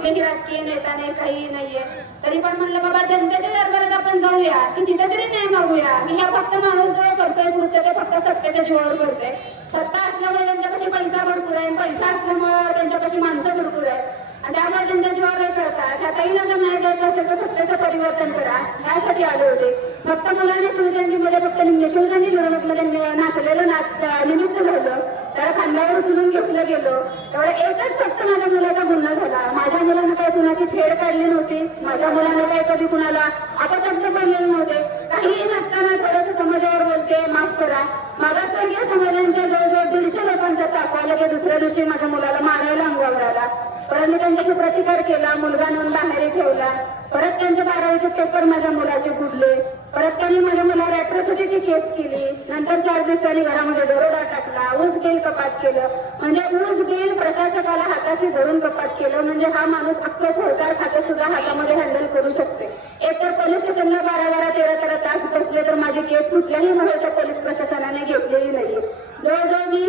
कुठलेही राजकीय नेता नाही, काही नाहीये. तरी पण म्हणलं बाबा जनतेच्या दरबारात आपण जाऊया की तिथे तरी न्याय मागूया की ह्या फक्त माणूस जो करतोय कृत्य ते फक्त सत्तेच्या जीवावर करतोय. सत्ता असल्यामुळे त्यांच्यापाशी पैसा भरपूर आहे, पैसा असल्यामुळे त्यांच्यापाशी माणसं भरपूर आहेत आणि त्यामुळे त्यांच्या जीवावर करतात. त्यातही जर नाही द्यायचं असेल तर सत्तेचं परिवर्तन करा, यासाठी आले होते. फक्त मुलांनी शिवजयंतीमध्ये फक्त शिवजयंती मिरवणुकीमध्ये नाचलेलं निमित्त झालं, त्याला खांद्यावर उचलून घेतलं गेलं. तेवढं एकच फक्त माझ्या मुलाचा गुन्हा झाला. माझ्या मुलानं काही कुणाची छेड काढली नव्हती, माझ्या मुलानं काही कधी कुणाला अपशब्द बोललेले नव्हते. काहीही नसताना थोडंसं समाजावर बोलते, माफ करा. मागासवर्गीय समाजांच्या जवळजवळ 150 लोकांचा ताप आला की दुसऱ्या दिवशी माझ्या मुलाला मारायला अंगावर आला. परत मी त्यांच्याशी प्रतिकार केला, मुलगा नेऊन बाहेर ठेवला. परत त्यांचे 12वीचे पेपर माझ्या मुलाचे बुडले. परत त्यांनी माझ्या मुलावर अॅट्रॉसिटीची केस केली. नंतर 4 दिवसांनी घरामध्ये दरोडा टाकला, ऊस बिल कपात केलं. म्हणजे ऊस बिल प्रशासकाला हाताशी धरून कपात केलं. म्हणजे हा माणूस अख्खं सहकार खातं सुद्धा हातामध्ये हँडल करू शकते. एकतर पोलीस स्टेशनला 12-12, 13-13 तास बसले तर माझी केस कुठल्याही मोहळच्या पोलीस प्रशासनाने घेतलेली नाही. जवळजवळ मी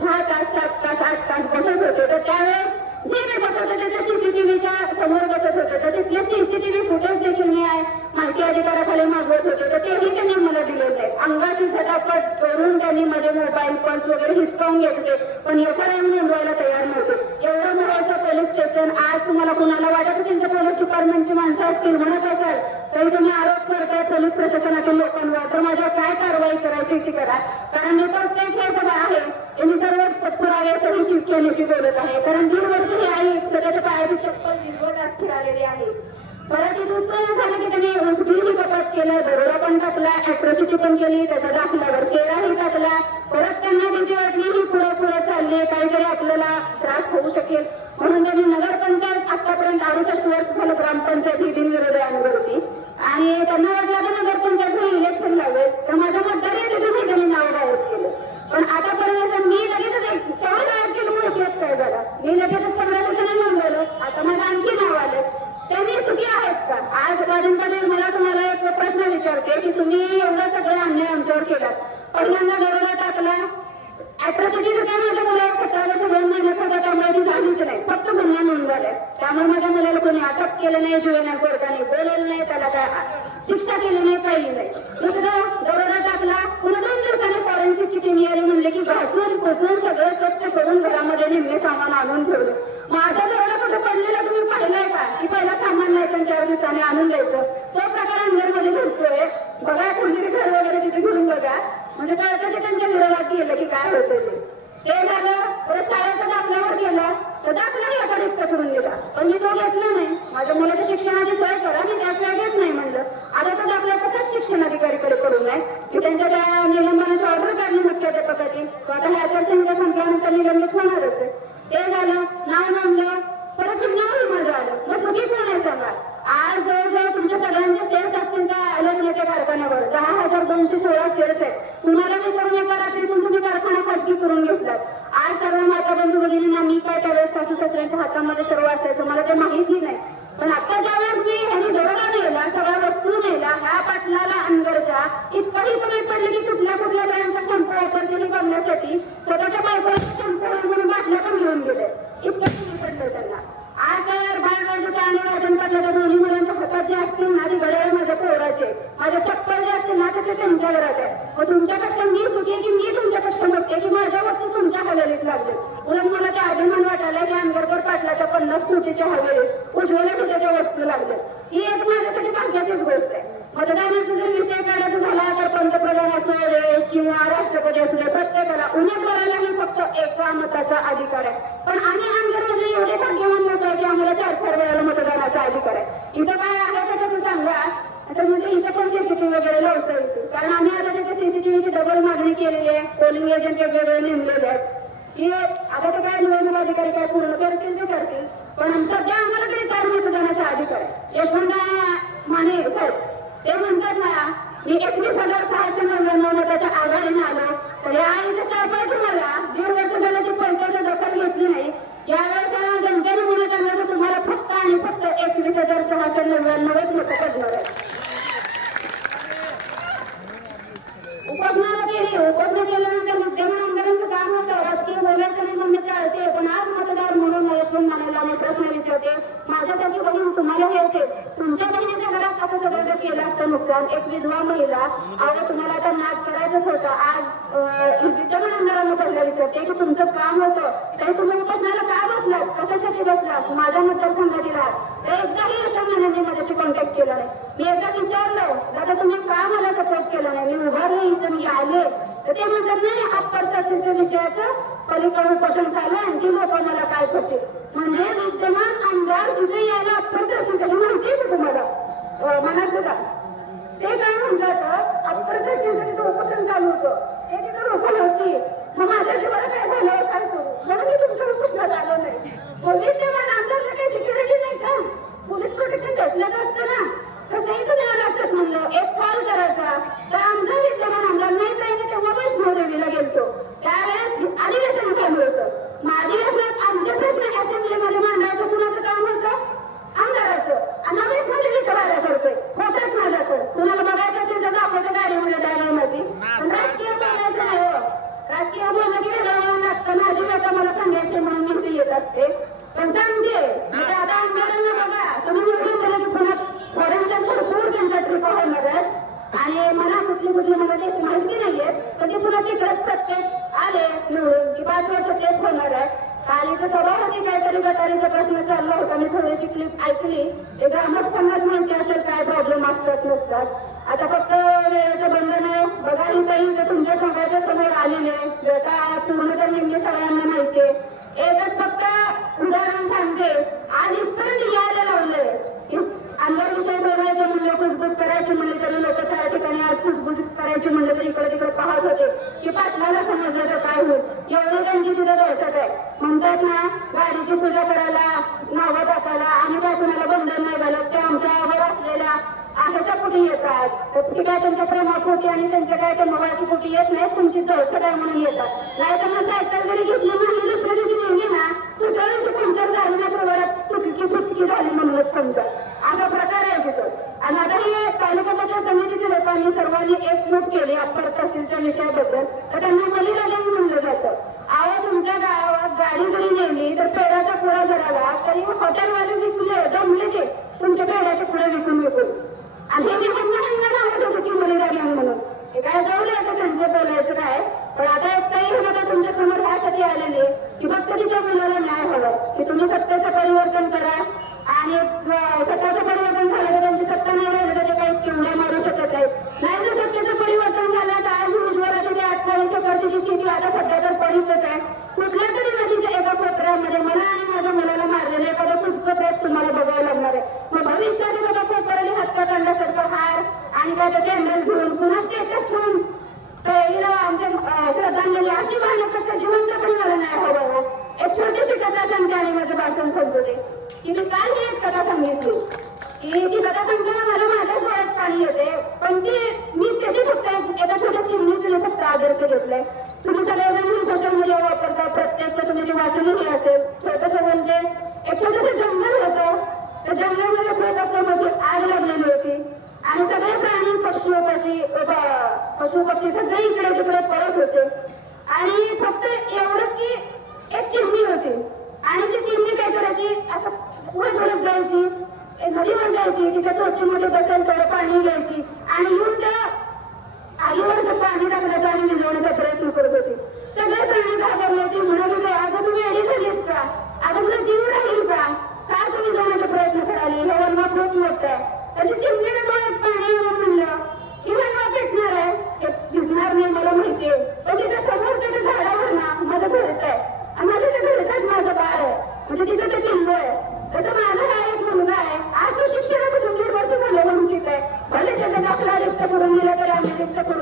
6 तास, 7 तास, 8 तास बसत होते. तर त्यावेळेस जे मी बसत होते ते सीसीटीव्हीच्या समोर बसत होते. तर तिथले सीसीटीव्ही फुटेज देखील मी माहिती अधिकाराखाली मागवत होते. तर तेही त्यांनी मला दिलेलं आहे. अंगाशी झटापट करून त्यांनी माझे मोबाईल, पर्स वगैरे हिसकावून घेत होते, पण एफआयआर नोंदवायला तयार नव्हते. एवढं मोठं पोलीस स्टेशन, आज तुम्हाला कुणाला वाटत असेल तर पोलीस डिपार्टमेंटची माणसं असतील म्हणत असाल तरी तुम्ही आरोप करताय पोलीस प्रशासनातील लोकांवर, तर माझ्यावर काय कारवाई करायची ती करा. कारण मी प्रत्येक हे सभा आहे ते मी सर्व पुरावे सही शिवकेनेशी बोलत आहे. कारण 1.5 वर्ष ही आई स्वतःच्या पायाची चप्पल झिजवत आज फिरालेली आहे. परत इथून झालं की त्यांनी ऊसबिलही कपात केलं, दरोडा पण टाकला, अॅट्रॉसिटी पण केली, त्याच्या दाखल्यावर शेराही टाकला. परत त्यांना भीती वाटली ही पुढे चालली, काहीतरी आपल्याला त्रास होऊ शकेल म्हणून त्यांनी नगरपंचायत आतापर्यंत 68 वर्ष झालं ग्रामपंचायत ही बिनविरोध आहे अनगरची, आणि त्यांना वाटलं तर नगरपंचायत इलेक्शन लावेल तर माझ्या मतदार तिथूनही त्यांनी नाव गायब केलं. पण आता परमेश्वर मी लगेचच तेवढं गायब केलं म्हणून उपयोग काय झाला. मी लगेचच 15 दिवसांनी नोंदवलं, आता माझं आणखी नाव आलं. त्यांनी सुखी आहेत का? आज राजन पाटील मला तुम्हाला एक प्रश्न विचारते की तुम्ही एवढा सगळं अन्याय आमच्यावर केला, पहिल्यांदा दरोडा टाकला, अॅट्रॉसिटी तर काय माझ्या मुलावर 17 वर्ष 2 महिन्यात होता त्यामुळे ती झालीच नाही, फक्त गुन्हा नोंद झालाय. त्यामुळे माझ्या मुलाला कोणी अटक केलं नाही, जुवेनाईल कोर्टाने बोलवलं नाही, त्याला काय शिक्षा केली नाही, काही नाही. दुसरं दरोडा टाकला, पुन्हा 2 दिवसांनी फॉरेन्सिकची टीम आली, म्हणले की घासून पुसून सगळं स्वच्छ करून घरामध्ये निम्मे सामान आणून ठेवलं. माझा दरोडा कुठे पडलेला तुम्ही पाहिलाय का? की पहिला सामान नाही पण 4 दिवसांनी आणून द्यायचं, तो प्रकार अंगरमध्ये घडतोय. बघा कोणतरी घर वगैरे तिथे घेऊन बघा, म्हणजे कळतं की त्यांच्या विरोधात गेलं की काय होतं ते झालं. परत शाळेचा दाखल्यावर गेला तर दाखलाही एका रिक्तकडून दिला, पण मी तो घेतला नाही. माझ्या मुलाच्या शिक्षणाची सोय करा, मी त्याशिवाय घेत नाही म्हणलं. आता तो दाखला तसंच शिक्षण अधिकारीकडे पडून आहे की त्यांच्या त्या निलंबनाची ऑर्डर काढली मुख्याध्यापकाची, तो आता ह्या आचारसंहिता संपल्यानंतर निलंबित होणारच आहे. ते झालं, नाव नोंदलं, परत नावही माझं आलं. मग सुखी कोण आहे सांगा? आज जवळजवळ तुमच्या सगळ्यांचे शेअर्स असतील त्या अनेक कारखान्यावर 10,216 शेअर्स आहेत. कुणाला विचारून एका रात्रीतून तुम्ही कारखाना खासगी करून घेतलात. आज सर्व माता बंधू भगिनींना मी काय त्यावेळेस सासू सासऱ्यांच्या हातामध्ये सर्व असायचं मला ते माहिती नाही, पण आता ज्यावेळेस मी ह्यांनी दरोडा नेला, सगळ्या वस्तू नेला, ह्या पाटलाला अनगरच्या इतकंही कमी पडले की कुठल्या ब्रँडचा शॅम्पू वापरते हे बघण्यासाठी स्वतःच्या बायकोला शॅम्पू म्हणून बाटल्या पण घेऊन गेले. इतकं कमी पडलं त्यांना. आज तर बाळराजाच्या आणि राजन पाटलाच्या दोन्ही मुलांच्या हातात जे असतील ना, ती घड्याळ माझ्या पोराचे, माझ्या चप्पल जे असतील ना ते त्यांच्या घरात आहे. मग तुमच्यापेक्षा मी सुखी आहे की मी तुमच्यापेक्षा मोठी आहे की माझ्या वस्तू तुमच्या हवेलीत लागले. उलट मला ते अभिमान वाटायला की आंबेडकर पाटलाच्या 50 कोटीच्या हवेली उज्ज्वला कुठेच्या वस्तू लागल्या. ही एक माझ्यासाठी भाग्याचीच गोष्ट आहे. मतदानाचा जर विषय काढायचा झाला तर पंतप्रधान असू दे किंवा राष्ट्रपती असू दे, प्रत्येकाला उमेदवाराला हे फक्त एका मताचा अधिकार आहे. पण आम्ही आंबेडकरमध्ये एवढे भाग्यवान लोक आहे की आम्हाला 4-4 वेळेला मतदानाचा अधिकार आहे. इथं काय आहे का कसं सांगा, तर म्हणजे इथं पण सीसीटीव्ही वगैरे लावता येते, कारण आम्ही आता तिथे सीसीटीव्हीची डबल मागणी केलेली आहे. पोलिंग एजंट वेगवेगळे नेमलेले आहेत की आता तर काय निवडणूक अधिकारी काय पूर्ण करतील ते करतील, पण सध्या आम्हाला तरी 4 मतदानाचा अधिकार आहे. यशवंत माने साहेब ते म्हणतात ना, मी 21,699 मताच्या आघाडीने आलो, तर या आईचं शाप आहे तुम्हाला. 1.5 वर्ष झालं ती कोणत्याची दखल घेतली नाही. यावेळेस जनतेने म्हणत आणलं तर तुम्हाला फक्त आणि फक्त 21,699 मतं पडणार आहे. उपोषणाला केली, उपोषण केल्यानंतर मग जेवण आमदारांचं काम होतं, राजकीय बोलायचं नाही म्हणून मी टाळते, पण आज मतदार म्हणून यशवंत मानेला मी प्रश्न विचारते माझ्यासारखी बहीण तुम्हाला हे असेल, तुमच्या बहिणीच्या घरात असं सगळं जर केलं असतं नुकसान, एक विधवा महिला, अहो तुम्हाला आता नाद करायचंच होतं. आज विद्यमान आमदारांना पहिला विचारते की तुमचं काम होतं तरी तुम्ही उपोषणाला का बसलात, कशासाठी बसलात, माझ्या मतदारसंघातील आहात. तर एकदाही यशवंतरावांनी माझ्याशी कॉन्टॅक्ट केला नाही. मी एकदा विचारलं दादा तुम्ही का मला सपोर्ट केला नाही, मी उभारले इथं मी आले, तर ते म्हणतात नाही अप्पर तहसीलच्या विषयाचं पलीकडे उपोषण चालू आहे आणि ती लोक मला काय करते. म्हणजे विद्यमान आमदार तिथे यायला अप्पर तहसीलच्या माहिती आहे तुम्हाला मनात का ते काय म्हणतात अप्पर तहसीलचं तिथं उपोषण चालू होतं ते तिथं लोक नव्हती. मग माझ्या जीवाला काय झाल्यावर काय करू म्हणून मी तुमच्या उपोषणात आलो नाही. विद्यमान आमदारला काही सिक्युरिटी नाही का, पोलीस प्रोटेक्शन भेटलंच असतं ना, तसंही तुम्ही आला असतात. म्हणलं एक कॉल करायचा तर आमचा विद्यमान आमदार नाही जायचं. तेव्हा वैष्णोदेवीला गेलतो, त्यावेळेस अधिवेशन चालू होतं. मग अधिवेशनात आमचे प्रश्न असेंब्लीमध्ये मांडायचं कुणाचं काम होतं, आमदाराचं, आणि वैष्णोदेवीच्या वाऱ्या करतोय. फोटोच माझ्याकडे, कुणाला बघायचं असेल तर आपल्या गाडीमध्ये द्यायला माझी. राजकीय बोलायचं नाही हो, राजकीय बोललं की वेगळं लागतं. माझी व्यथा मला सांगायची म्हणून मी इथे येत असते. पण सांगते आता आमदारांना बघा तुम्ही निवडून दिलं की पुन्हा थोड्यांच्या भरपूर त्यांच्या ट्रिपा होणार आहेत आणि मला कुठली मला त्याची माहिती नाहीये, पण ते पुन्हा तिकडेच प्रत्येक आले निवडून की 5 वर्ष तेच होणार आहे. काल इथं सभा होती, काहीतरी गटारीचा प्रश्न चालला होता, मी थोडीशी क्लिप ऐकली. ते ग्रामस्थांनाच माहिती असेल काय प्रॉब्लेम असतात नसतात. आता फक्त वेळेचं बंधन आहे. बघा इथं तुमच्या सगळ्याच्या समोर आलेले गटा पूर्ण तर नेमके सगळ्यांना माहितीये. एकच फक्त उदाहरण सांगते, आज इथपर्यंत यायला लावलंय आमदार विषय बोलायचं म्हणलं, कुसबुस करायची म्हणले तरी लोक 4 ठिकाणी आज कुसबुस करायची म्हणलं तरी इकडे तिकडे पाहत होते की पाटलाला समजलं तर काय होईल. एवढं त्यांची तिथं दहशत आहे. म्हणतात ना गाडीची पूजा करायला नावं टाकायला आम्ही काय कुणाला बंधन नाही घालत, ते आमच्यावर असलेल्या ह्याच्या पोटी येतात. तर ती काय त्यांच्या प्रेमापोटी आणि त्यांच्या काय त्या मराठी पोटी येत नाही, तुमची दहशत आहे म्हणून येतात. नाही त्यांना सायकल जरी घेतली नाही दुसऱ्या दिवशी नेली ना, दुसऱ्या दिवशी पंक्चर झाली ना, प्रवाहात तुटकी फुटकी झाली म्हणूनच समजा असा प्रकार आहे तिथं. आणि आता हे तालुका पंचायत समितीच्या लोकांनी सर्वांनी एकमूट केली अप्पर तहसीलच्या विषयाबद्दल, तर त्यांना बलिदान म्हणलं जातं. अहो तुमच्या गावात गाडी जरी नेली तर पेढ्याचा पुडा जर आला तरी हॉटेलवाले विकले दमले ते तुमच्या पेढ्याच्या पुढे विकून आणि हे आवडत होतं की बलिदान म्हणून. हे काय जाऊ दे आता त्यांचं बोलायचं काय. पण आता एकटाही बघा तुमच्या समोर ह्यासाठी आलेले की फक्त तिच्या मुलाला न्याय हवं की तुम्ही सत्तेचं परिवर्तन करा आणि सत्ताचं परिवर्तन झालं तर त्यांची सत्ता नाही राहिली तर ते काही तेवढ्या मारू शकत नाही. जर सत्तेचं परिवर्तन झालं तर आज उज्ज्वला तिथे 28% शेती आता सध्या तर पडीतच आहे. कुठल्या तरी नदीच्या एका कोपऱ्यामध्ये मला आणि माझ्या मुलाला मारलेलं एखादं पुस्तक प्रेत तुम्हाला बघावं लागणार आहे. मग भविष्यात बघा कोपऱ्याने हत्या काढण्यासारखं हार आणि काय तर कॅन्डल घेऊन पुन्हा स्टेटस ठेवून आमच्या श्रद्धांजली अशी वाहन कशा जिवंतपणे मला नाही हवं. एक छोटीशी कथा सांगते आणि माझं भाषण संपवते की मी काल ही एक कथा सांगितली की ती कथा सांगताना मला माझ्या डोळ्यात पाणी येते, पण ती मी त्याची फक्त एका छोट्या चिमणीचे फक्त आदर्श घेतलाय. तुम्ही सगळेजण सोशल मीडिया वापरता, प्रत्येक तुम्ही ती वाचलेली असेल. छोटस म्हणजे एक छोटस जंगल होतं, त्या जंगलामध्ये खूप असं मोठी आग लागलेली होती आणि सगळे प्राणी पशु पक्षी सगळे इकडे तिकडे पळत होते आणि फक्त एवढंच की एक चिमणी होती आणि ती चिमणी काय करायची असं पुढे थोडं जायची, नदीवर जायची, तिच्या चोचीमध्ये बसायला थोडं पाणी घ्यायची आणि येऊन त्या आगीवरचं पाणी टाकण्याचा आणि विझवण्याचा प्रयत्न करत होती. सगळे प्राणी घाबरले. ती म्हणत होते आता तुम्ही एडी झालीस का, आता तुला जीव राहील का, काय तुम्ही विझवण्याचा प्रयत्न कराली, हे वनवा खूप मोठं आहे. तर ती चिमणीने डोळ्यात पाणी येऊन म्हणलं की वनवा पेटणार आहे, हे भिजणार नाही मला माहितीये, पण तिथे समोरच्या त्या झाडावर ना माझं घरट आहे आणि माझ्या त्या घरटात माझं बाळ आहे, म्हणजे तिथं ते पिल्लू आहे. तसं माझा हा एक मुलगा आहे, आज तो शिक्षणापासून 1.5 वर्ष झालं वंचित आहे. भले त्याचा दाखला रिक्त करून दिला तरी आम्ही रिक्त करून